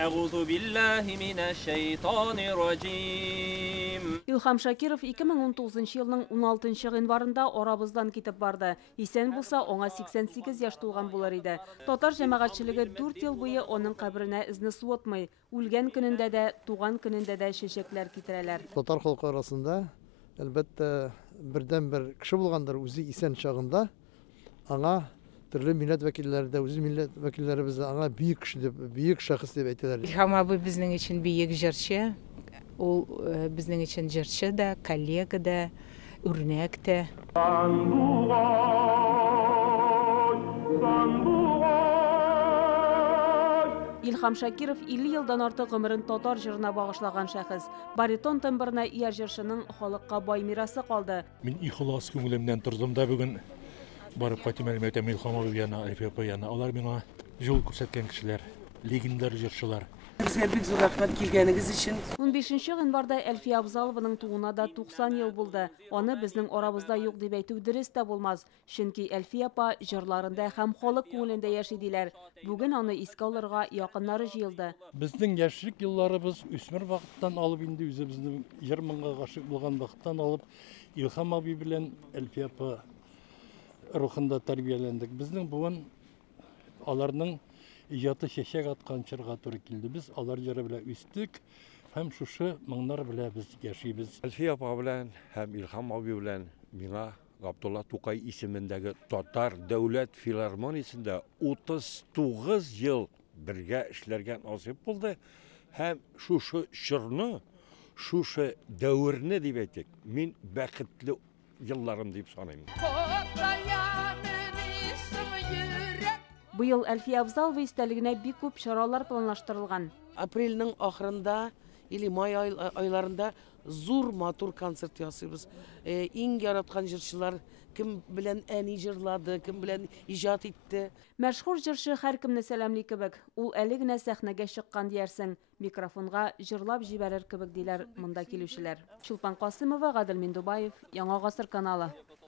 Əuzu billahi minəşşeytanirracim. İlham Şakirov 2019 yılının 16 январында орабыздан кетіп барды. Исән булса, оңа 88 яш тулган булыр иде. Татар җәмәгатьчелеге 4 ел буе оның каберенә изне суытмый. Үлгән көнендә дә, туган көнендә дә чәчәкләр китерәләр. Татар халкы арасында әлбәттә бердән-бер кеше булгандыр үзе исән чагында. Аңа төрле милләт вәкилләре дә, үз милләт вәкилләребез дә аңа бөек кеше дип, бөек шәхес дип әйтәләр. İlham abi безнең өчен бөек җырчы. Ул безнең өчен җырчы да, коллега да, үрнәк тә. İlham Şakirov 50 yıldan артык гомерен татар җырына багышлаган шәхес. Баритон тембрына ия җырчының халыкка бай мирасы калды. Мин ихлас күңелемнән тордым да бүген барып кайтмәлем әйтәм Илһам абый яна, Әлфия апа яна. Алар миңа юл күрсәткән кешеләр, легендар җырчылар. Безгә бик зур рәхмәт килгәнегез өчен. 15 январда Әлфия Абзалованың туына да 90 ел булды. Аны безнең арабызда юк дип әйтү дөрес тә булмас. Чөнки Әлфия апа җырларында һәм халык күңелендә яши диләр. Бүген аны искә алырга якыннары җыелды. Безнең яшьлек елларыбыз үсмер вакыттан алып инде үзебезнең җыр-моңга гашык булган вакыттан алып Илһам абый белән Әлфия апа рухында тәрбияләндек. Безнең бүген аларның иҗаты чәчәк аткан чорга туры килде. Без алар җыры белән үстек һәм шушы моңнар белән без яшибез. Әлфия апа белән һәм Илһам абый белән миңа Габдулла Тукай исемендәге Татар дәүләт филармониясендә 39 ел бергә эшләргә насыйп булды һәм шушы чорны, шушы дәверне дип әйтик, мин бәхетле елларым дип саныйм. Быел Әлфия Абзалова истәлегенә бик күп чаралар планлаштырылган. Апрельнең ахырында или май айларында зур матур концерт ясыйбыз. Иң яраткан җырчылар кем белән әни җырлады, кем белән иҗат итте. Мәшһүр җырчы һәркемне сәламлый кебек. Ул әле генә сәхнәгә чыккан диярсең. Микрофонга җырлап җибәрер кебек диләр монда килүчеләр. Чулпан Касымова, Гадел Миндубаев, Яңа гасыр каналы.